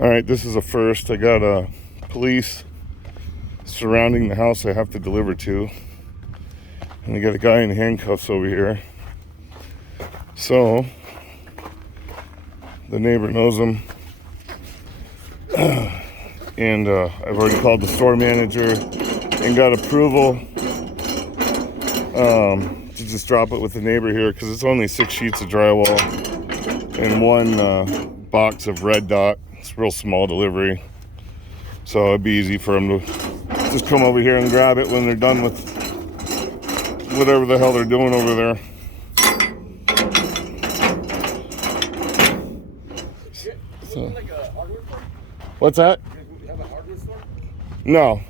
All right, this is a first. I got police surrounding the house I have to deliver to. And I got a guy in handcuffs over here. So, the neighbor knows him. And I've already called the store manager and got approval to just drop it with the neighbor here because it's only 6 sheets of drywall and one box of red dot. It's a real small delivery, so it'd be easy for them to just come over here and grab it when they're done with whatever the hell they're doing over there. So, what's that? You have a hardware store? No.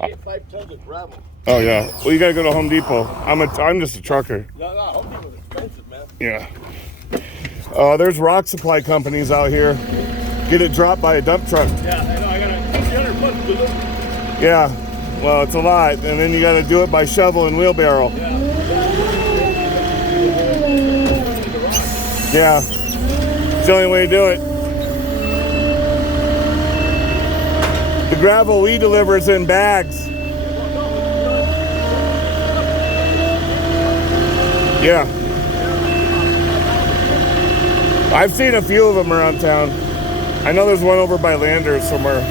I need 5 tons of gravel. Oh yeah. Well, you gotta go to Home Depot. I'm just a trucker. No, Home Depot's expensive, man. Yeah. There's rock supply companies out here. Get it dropped by a dump truck. Yeah, I know. I got a $300 delivery. Yeah. Well, it's a lot, and then you got to do it by shovel and wheelbarrow. Yeah. It's the only way to do it. The gravel we deliver is in bags. Yeah. I've seen a few of them around town. I know there's one over by Landers somewhere.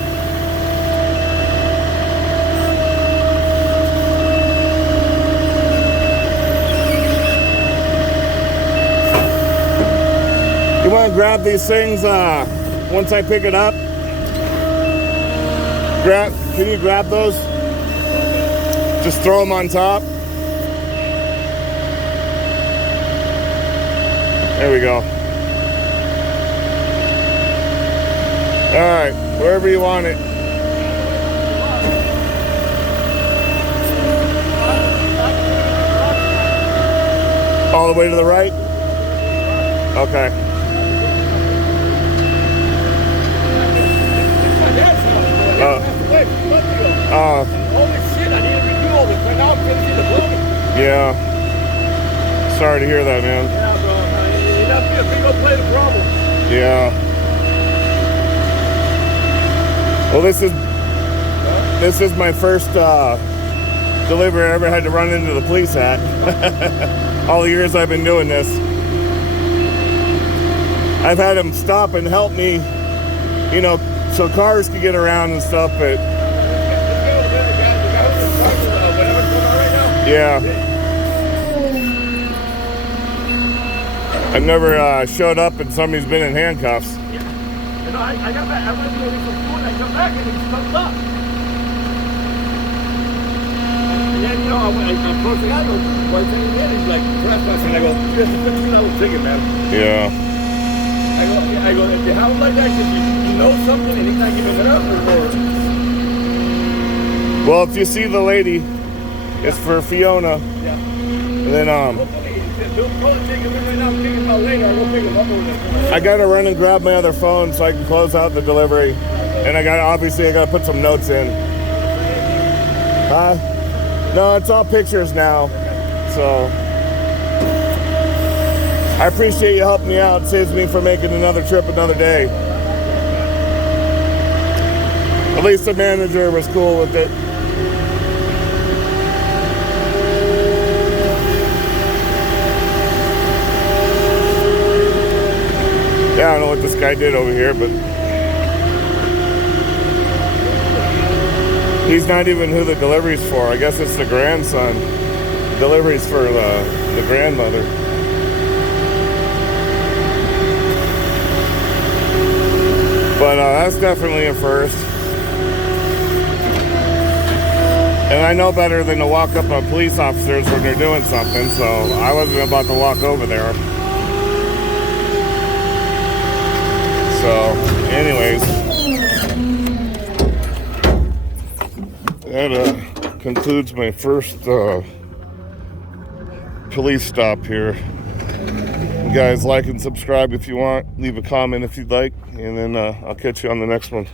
You want to grab these things once I pick it up? Can you grab those? Just throw them on top. There we go. All right, wherever you want it. All the way to the right? Okay. Yeah. Sorry to hear that, man. Yeah, bro. You'd have to be a big old plate of problem. Yeah. Well, this is my first delivery I ever had to run into the police at. All the years I've been doing this. I've had them stop and help me, you know, so cars can get around and stuff, but yeah. I've never showed up and somebody's been in handcuffs. Yeah. You know, I got back, I went to go get some food, I come back and he comes up. And then, you know, I approached the guy, I go, why are you taking it? He's like, trespassing. I go, here's the $15 ticket, man. Yeah. I go, if you have it like that, you know something and he's not giving it up or... Well, if you see the lady, it's for Fiona. Yeah. And then, I gotta run and grab my other phone so I can close out the delivery. And I gotta put some notes in. No, it's all pictures now. So I appreciate you helping me out. It saves me from making another trip another day. At least the manager was cool with it. Yeah, I don't know what this guy did over here, but he's not even who the delivery's for. I guess it's the grandson. Delivery's for the grandmother. But that's definitely a first. And I know better than to walk up on police officers when they're doing something, so I wasn't about to walk over there. So, anyways, that concludes my first police stop here. You guys like and subscribe if you want. Leave a comment if you'd like. And then I'll catch you on the next one.